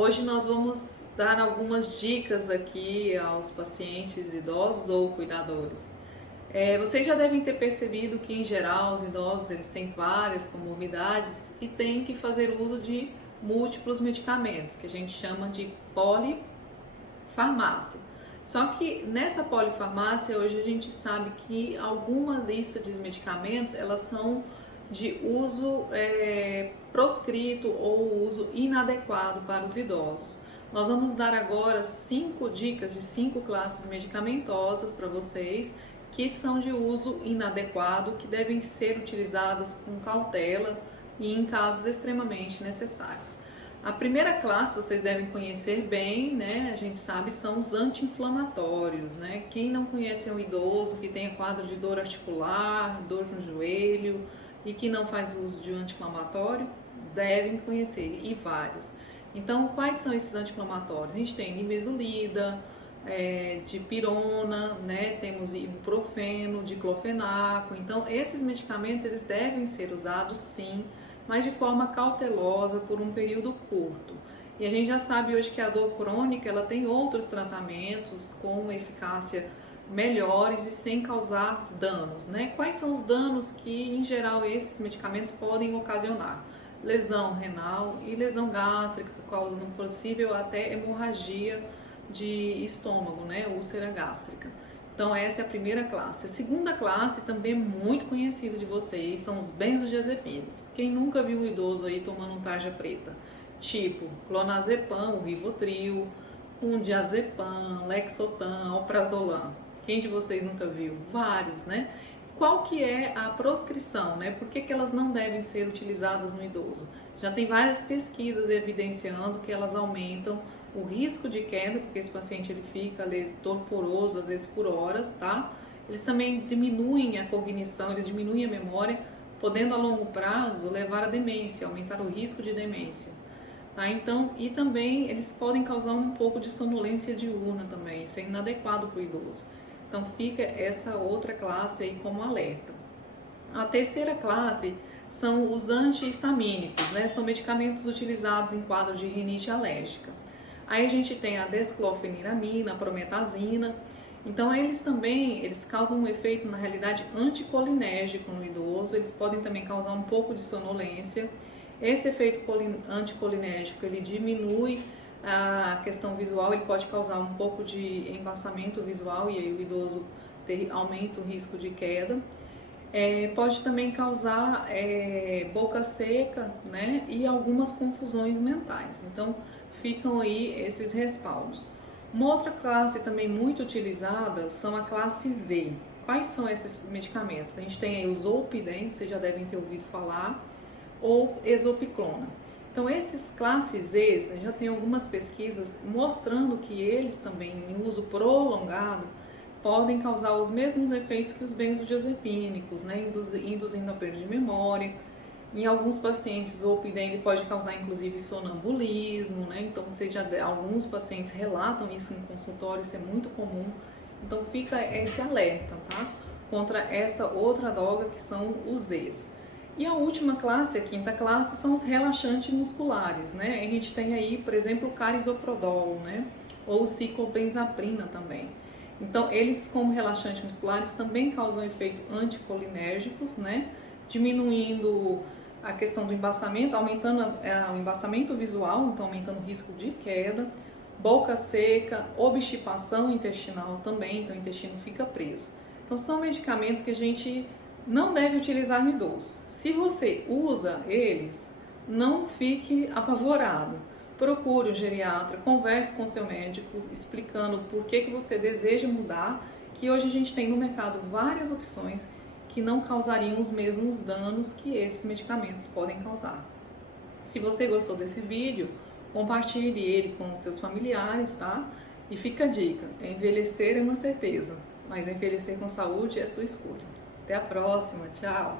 Hoje nós vamos dar algumas dicas aqui aos pacientes idosos ou cuidadores. Vocês já devem ter percebido que, em geral, os idosos eles têm várias comorbidades e têm que fazer uso de múltiplos medicamentos, que a gente chama de polifarmácia. Só que nessa polifarmácia, hoje a gente sabe que alguma lista de medicamentos, elas são de uso proscrito ou uso inadequado para os idosos. Nós vamos dar agora 5 dicas de 5 classes medicamentosas para vocês que são de uso inadequado, que devem ser utilizadas com cautela e em casos extremamente necessários. A primeira classe vocês devem conhecer bem, né? A gente sabe, são os anti-inflamatórios, né? Quem não conhece um idoso que tenha quadro de dor articular, dor no joelho e que não faz uso de anti-inflamatório, devem conhecer, e vários. Então, quais são esses anti-inflamatórios? A gente tem nimesulida, dipirona, né? Temos ibuprofeno, diclofenaco. Então, esses medicamentos eles devem ser usados sim, mas de forma cautelosa por um período curto. E a gente já sabe hoje que a dor crônica ela tem outros tratamentos com eficácia melhores e sem causar danos, né? Quais são os danos que, em geral, esses medicamentos podem ocasionar? Lesão renal e lesão gástrica, causando possível até hemorragia de estômago, né? Úlcera gástrica. Então essa é a primeira classe. A segunda classe, também muito conhecida de vocês, são os benzodiazepínicos. Quem nunca viu um idoso aí tomando um tarja preta? Tipo clonazepam, o Rivotril, um diazepam, Lexotan, alprazolam. Quem de vocês nunca viu? Vários, né? Qual que é a proscrição, né? Por que elas não devem ser utilizadas no idoso? Já tem várias pesquisas evidenciando que elas aumentam o risco de queda, porque esse paciente ele fica torporoso, às vezes por horas, tá? Eles também diminuem a cognição, eles diminuem a memória, podendo a longo prazo levar à demência, aumentar o risco de demência, tá? Então, e também eles podem causar um pouco de sonolência diurna também, isso é inadequado para o idoso. Então fica essa outra classe aí como alerta. A terceira classe são os antihistamínicos, né? São medicamentos utilizados em quadro de rinite alérgica. Aí a gente tem a desclofeniramina, a prometazina. Então eles causam um efeito, na realidade, anticolinérgico no idoso. Eles podem também causar um pouco de sonolência. Esse efeito anticolinérgico, ele diminui a questão visual, ele pode causar um pouco de embaçamento visual e aí o idoso aumenta o risco de queda. Pode também causar boca seca, né? E algumas confusões mentais. Então, ficam aí esses respaldos. Uma outra classe também muito utilizada são a classe Z. Quais são esses medicamentos? A gente tem aí o zolpidem, vocês já devem ter ouvido falar, ou exopiclona. Então, esses classes Z, já tem algumas pesquisas mostrando que eles também, em uso prolongado, podem causar os mesmos efeitos que os benzodiazepínicos, né? Induzindo a perda de memória. Em alguns pacientes, o zolpidem pode causar inclusive sonambulismo, né? Então, alguns pacientes relatam isso em consultório, isso é muito comum. Então, fica esse alerta, tá? Contra essa outra droga que são os Zs. E a última classe, a quinta classe, são os relaxantes musculares, né? A gente tem aí, por exemplo, o carisoprodol, né? Ou ciclobenzaprina também. Então, eles como relaxantes musculares também causam efeito anticolinérgicos, né? Diminuindo a questão do embaçamento, aumentando o embaçamento visual, então aumentando o risco de queda, boca seca, obstipação intestinal também, então o intestino fica preso. Então são medicamentos que a gente não deve utilizar no idoso. Se você usa eles, não fique apavorado. Procure um geriatra, converse com seu médico, explicando por que você deseja mudar, que hoje a gente tem no mercado várias opções que não causariam os mesmos danos que esses medicamentos podem causar. Se você gostou desse vídeo, compartilhe ele com seus familiares, tá? E fica a dica, envelhecer é uma certeza, mas envelhecer com saúde é sua escolha. Até a próxima, tchau!